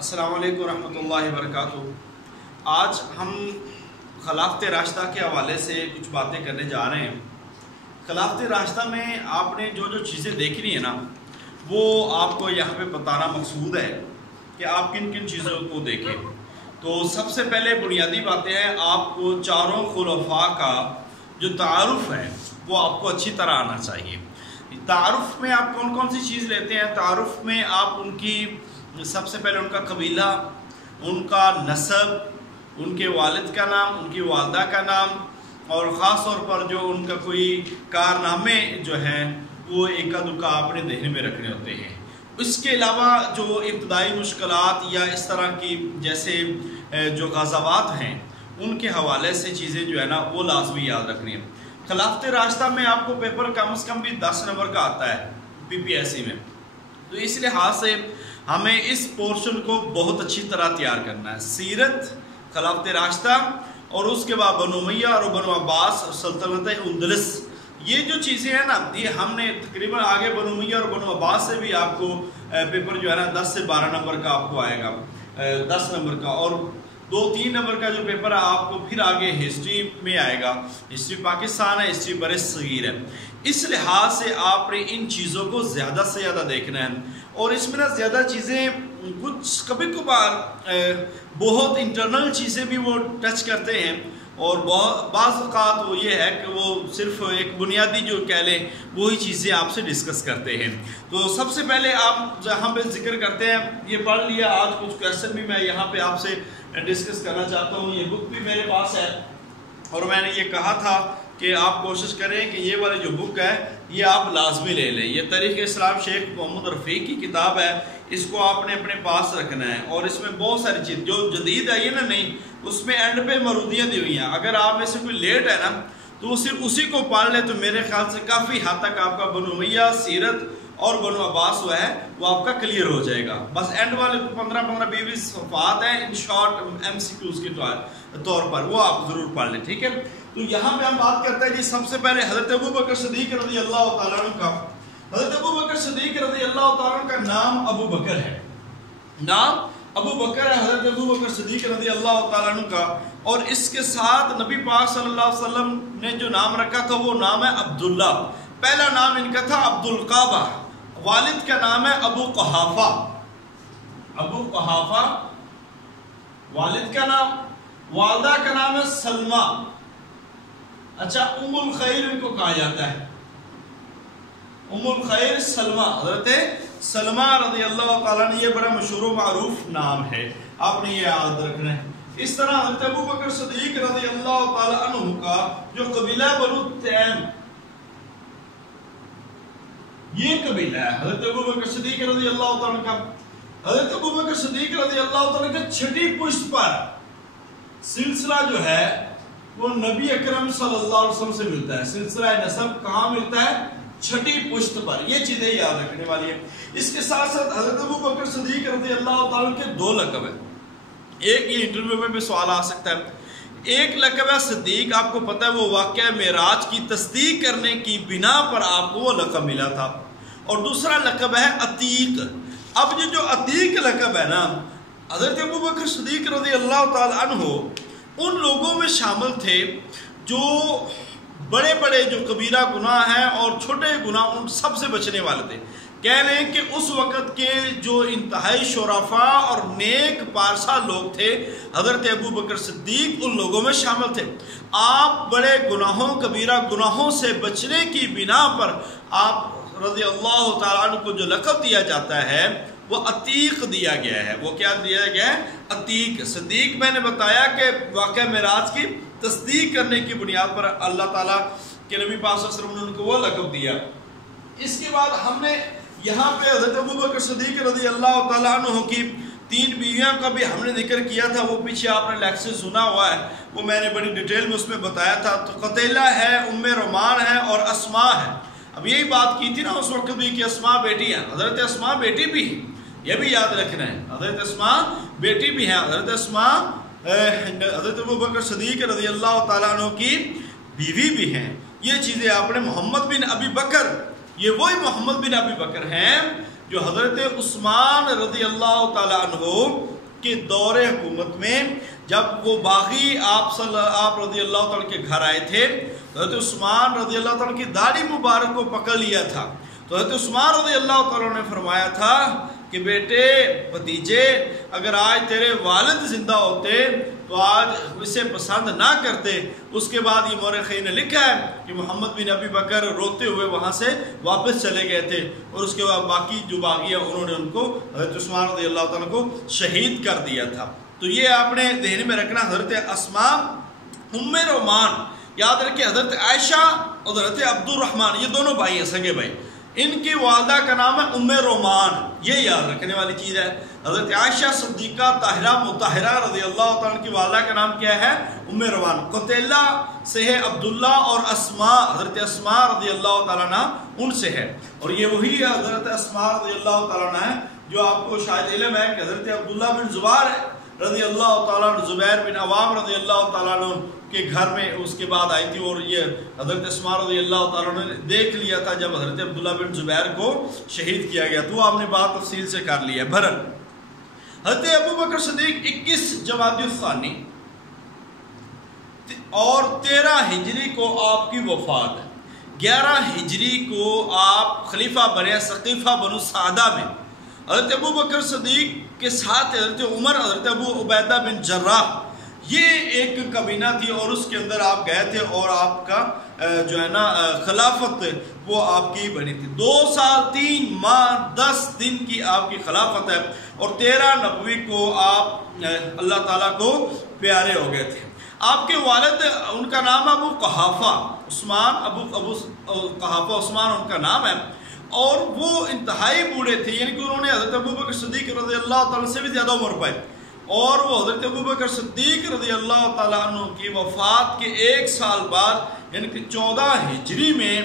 السلام علیکم ورحمۃ اللہ وبرکاتہ۔ آج ہم خلافت راشدہ کے حوالے سے کچھ باتیں کرنے جا رہے ہیں۔ خلافت راشدہ میں آپ نے جو چیزیں دیکھنی ہیں نا، وہ آپ کو یہاں پہ بتانا مقصود ہے کہ آپ کن کن چیزوں کو دیکھیں۔ تو سب سے پہلے بنیادی باتیں ہیں، آپ کو چاروں خلفاء کا جو تعارف ہے وہ آپ کو اچھی طرح آنا چاہیے۔ تعارف میں آپ کون کون سی چیز لیتے ہیں؟ تعارف میں آپ ان کی سب سے پہلے ان کا قبیلہ، ان کا نسب، ان کے والد کا نام، ان کی والدہ کا نام، اور خاص طور پر جو ان کا کوئی کارنامے جو ہیں وہ ایک دکا آپ نے ذہن میں رکھنے ہوتے ہیں۔ اس کے علاوہ جو ابتدائی مشکلات یا اس طرح کی جیسے جو غزوات ہیں ان کے حوالے سے چیزیں جو ہے نا وہ لازمی یاد رکھنی ہے۔ خلافت راشدہ میں آپ کو پیپر کم از کم بھی 10 نمبر کا آتا ہے PPSC میں، تو اس لحاظ سے ہمیں اس پورشن کو بہت اچھی طرح تیار کرنا ہے۔ سیرت، خلافت راشدہ، اور اس کے بعد بنو امیہ اور بنو عباس اور سلطنت اندلس، یہ جو چیزیں ہیں نا یہ ہم نے تقریباً آگے بنو امیہ اور بنو عباس سے بھی آپ کو پیپر جو ہے نا 10 سے 12 نمبر کا آپ کو آئے گا، 10 نمبر کا، اور 2-3 نمبر کا جو پیپر ہے آپ کو پھر آگے ہسٹری میں آئے گا۔ ہسٹری پاکستان ہے، ہسٹری بر صغیر ہے۔ اس لحاظ سے آپ نے ان چیزوں کو زیادہ سے زیادہ دیکھنا ہے، اور اس میں نا زیادہ چیزیں کچھ کبھی کبھار بہت انٹرنل چیزیں بھی وہ ٹچ کرتے ہیں، اور بعض اوقات وہ یہ ہے کہ وہ صرف ایک بنیادی جو کہہ لیں وہی چیزیں آپ سے ڈسکس کرتے ہیں۔ تو سب سے پہلے آپ جہاں پہ ذکر کرتے ہیں، یہ پڑھ لیا، آج کچھ کویسچن بھی میں یہاں پہ آپ سے ڈسکس کرنا چاہتا ہوں۔ یہ بک بھی میرے پاس ہے، اور میں نے یہ کہا تھا کہ آپ کوشش کریں کہ یہ والی جو بک ہے یہ آپ لازمی لے لیں۔ یہ تاریخ اسلام شیخ محمد رفیع کی کتاب ہے، اس کو آپ نے اپنے پاس رکھنا ہے، اور اس میں بہت ساری چیز جو جدید آئی ہے نا نہیں، اس میں اینڈ پہ مرودیاں دی ہوئی ہیں۔ اگر آپ میں سے کوئی لیٹ ہے نا تو وہ صرف اسی کو پڑھ لے تو میرے خیال سے کافی حد تک آپ کا بنو امیہ، سیرت اور بنو عباس ہوا ہے وہ آپ کا کلیئر ہو جائے گا۔ بس اینڈ والے 15-20 صفحات ہیں ان شارٹ MCQs کے طور پر، وہ آپ ضرور پڑھ لیں، ٹھیک ہے؟ تو یہاں پہ ہم بات کرتے ہیں جی سب سے پہلے حضرت ابوبکر صدیق رضی اللہ تعالیٰ عنہ کا۔ حضرت ابوبکر صدیق رضی اللہ تعالیٰ عنہ کا نام ابو بکر ہے، نام ابو بکر ہے حضرت ابوبکر صدیق رضی اللہ تعالیٰ عنہ کا، اور اس کے ساتھ نبی پاک صلی اللہ علیہ وسلم نے جو نام رکھا تھا وہ نام ہے عبداللہ۔ پہلا نام ان کا تھا عبد القعبہ، والد کا نام ہے ابو قحافہ، ابو قحافہ والد کا نام، والدہ کا نام ہے سلمہ۔ اچھا، ام الخیر ان کو کہا جاتا ہے، ام الخیر سلمہ، حضرت سلمہ رضی اللہ تعالیٰ نے، یہ بڑا مشہور و معروف نام ہے، آپ نے یہ یاد رکھنا ہے۔ اس طرح حضرت ابوبکر صدیق رضی اللہ تعالیٰ عنہ کا جو قبیلہ بنو تیم، یہ قبیلہ ہے حضرت ابوبکر صدیق رضی اللہ تعالیٰ کا۔ حضرت ابوبکر صدیق رضی اللہ تعالیٰ کے چھٹی پشت پر سلسلہ جو ہے وہ نبی اکرم صلی اللہ علیہ وسلم سے ملتا ہے۔ سلسلہ نسب کہاں ملتا ہے؟ چھٹی پشت پر۔ یہ چیزیں یاد رکھنے والی ہیں۔ اس کے ساتھ ساتھ حضرت ابوبکر صدیق رضی اللہ تعالیٰ کے 2 لقب ہیں۔ ایک یہ انٹرویو میں بھی سوال آ سکتا ہے، ایک لقب ہے صدیق، آپ کو پتہ ہے وہ واقعہ معراج کی تصدیق کرنے کی بنا پر آپ کو وہ لقب ملا تھا، اور دوسرا لقب ہے عتیق۔ اب یہ جو عتیق لقب ہے نا، حضرت ابوبکر صدیق رضی اللہ تعالیٰ عنہ ان لوگوں میں شامل تھے جو بڑے بڑے جو کبیرہ گناہ ہیں اور چھوٹے گناہ ان سب سے بچنے والے تھے۔ کہہ لیں کہ اس وقت کے جو انتہائی شرفاء اور نیک پارسا لوگ تھے، حضرت ابوبکر صدیق ان لوگوں میں شامل تھے۔ آپ بڑے گناہوں، کبیرہ گناہوں سے بچنے کی بنا پر آپ رضی اللہ تعالیٰ عنہ کو جو لقب دیا جاتا ہے وہ عتیق دیا گیا ہے۔ وہ کیا دیا گیا ہے؟ عتیق۔ صدیق میں نے بتایا کہ واقعہ معراج کی تصدیق کرنے کی بنیاد پر اللہ تعالیٰ کے نبی پاک صلی اللہ علیہ وسلم نے ان کو وہ لقب دیا۔ اس کے بعد ہم نے یہاں پہ حضرت ابوبکر صدیق رضی اللہ تعالیٰ عنہ کی 3 بیویاں کا بھی ہم نے ذکر کیا تھا، وہ پیچھے آپ نے لیکچر سنا ہوا ہے، وہ میں نے بڑی ڈیٹیل میں اس میں بتایا تھا۔ تو قتیلہ ہے، ام رومان ہے، اور اسماء ہے۔ اب یہی بات کی تھی نا اس وقت بھی کہ اسماء بیٹی ہیں، حضرت اسماء بیٹی بھی ہیں، یہ بھی یاد رکھنا ہے، حضرت اسماء بیٹی بھی ہیں، حضرت اسماء حضرت ابوبکر صدیق رضی اللہ تعالیٰ عنہ کی بیوی بھی ہیں۔ یہ چیزیں آپ نے محمد بن ابی بکر، یہ وہی محمد بن ابی بکر ہیں جو حضرت عثمان رضی اللہ تعالیٰ عنہ کے دور حکومت میں جب وہ باغی آپ رضی اللہ تعالیٰ کے گھر آئے تھے، حضرت عثمان رضی اللہ تعالیٰ کی داڑھی مبارک کو پکڑ لیا تھا، تو حضرت عثمان رضی اللہ تعالیٰ نے فرمایا تھا کہ بیٹے بھتیجے، اگر آج تیرے والد زندہ ہوتے تو آج اسے پسند نہ کرتے۔ اس کے بعد یہ مورخین نے لکھا ہے کہ محمد بن ابی بکر روتے ہوئے وہاں سے واپس چلے گئے تھے، اور اس کے بعد باقی جو باغی ہیں انہوں نے ان کو حضرت عثمان رضی اللہ تعالیٰ کو شہید کر دیا تھا۔ تو یہ آپ نے ذہن میں رکھنا، حضرت اسماء ام رومان، یاد رکھیں حضرت عائشہ اور حضرت عبد الرحمن، یہ دونوں بھائی ہیں، سگے بھائی، ان کی والدہ کا نام ہے ام رومان، یہ یاد رکھنے والی چیز ہے۔ حضرت عائشہ صدیقہ طاہرہ مطہرہ رضی اللہ تعالیٰ کی والدہ کا نام کیا ہے؟ ام رومان۔ قتیلہ سے ہے عبداللہ، اور اسماء حضرت اسماء رضی اللہ تعالیٰ عنہ ان سے ہے، اور یہ وہی حضرت اسماء رضی اللہ تعالیٰ عنہ ہے جو آپ کو شاید علم ہے کہ حضرت عبداللہ بن زبیر رضی اللہ تعالیٰ عنہ، زبیر بن عوام رضی اللہ تعالیٰ عنہ کے گھر میں اس کے بعد آئی تھی، اور یہ حضرت اسماء رضی اللہ تعالیٰ عنہ نے دیکھ لیا تھا جب حضرت عبداللہ بن زبیر کو شہید کیا گیا، تو آپ نے بات تفصیل سے کر لی ہے۔ بہرحال حضرت ابو بکر صدیق 21 جمادی الثانی اور 13 ہجری کو آپ کی وفات ہے، 11 ہجری کو آپ خلیفہ بنے سقیفہ بنو سعدہ میں۔ حضرت ابو بکر صدیق کے ساتھ حضرت عمر، حضرت ابو عبیدہ بن جراح، یہ ایک کابینہ تھی، اور اس کے اندر آپ گئے تھے، اور آپ کا جو ہے نا خلافت وہ آپ کی بنی تھی۔ 2 سال 3 ماہ 10 دن کی آپ کی خلافت ہے، اور 13 نبوی کو آپ اللہ تعالیٰ کو پیارے ہو گئے تھے۔ آپ کے والد، ان کا نام ابو قحافہ عثمان، ابو قحافہ عثمان ان کا نام ہے، اور وہ انتہائی بوڑھے تھے، یعنی کہ انہوں نے حضرت ابو بکر صدیق رضی اللہ تعالیٰ سے بھی زیادہ عمر پائی، اور وہ حضرت ابو بکر صدیق رضی اللہ تعالیٰ عنہ کی وفات کے 1 سال بعد، یعنی کہ 14 ہجری میں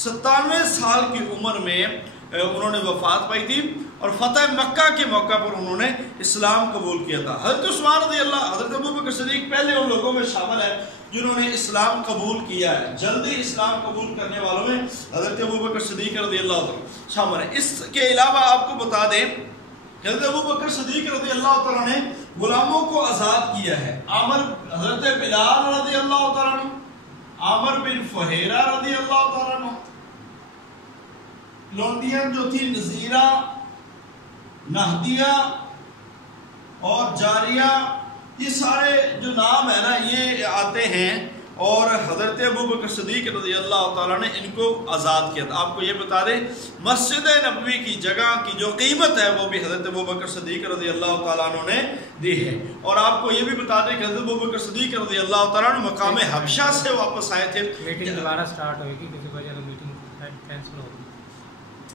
97 سال کی عمر میں انہوں نے وفات پائی تھی، اور فتح مکہ کے موقع پر انہوں نے اسلام قبول کیا تھا۔ حضرت عثمان رضی اللہ، حضرت ابو بکر صدیق پہلے ان لوگوں میں شامل ہے جنہوں نے اسلام قبول کیا ہے، جلدی اسلام قبول کرنے والوں میں حضرت ابو بکر صدیق رضی اللہ عنہ شامل ہے۔ اس کے علاوہ آپ کو بتا دیں کہ حضرت ابو بکر صدیق رضی اللہ تعالیٰ نے غلاموں کو آزاد کیا ہے۔ حضرت بلال رضی اللہ تعالیٰ عنہ، عامر بن فہیرہ رضی اللہ تعالیٰ عنہ، لونڈین جو تھی نذیرہ، نہدیہ اور جاریہ، یہ سارے جو نام ہے نا یہ آتے ہیں، اور حضرت ابو بکر صدیق رضی اللہ تعالیٰ نے ان کو آزاد کیا تھا۔ آپ کو یہ بتا دیں مسجد نبوی کی جگہ کی جو قیمت ہے وہ بھی حضرت ابو بکر صدیق رضی اللہ تعالیٰ عنہ نے دی ہے، اور آپ کو یہ بھی بتا دیں کہ حضرت ابو بکر صدیق رضی اللہ تعالیٰ عنہ مقام حبشہ سے واپس آئے تھے۔ میٹنگ دوبارہ سٹارٹ ہوئے گی کسی وجہ سے میٹنگ کینسل ہو گئی۔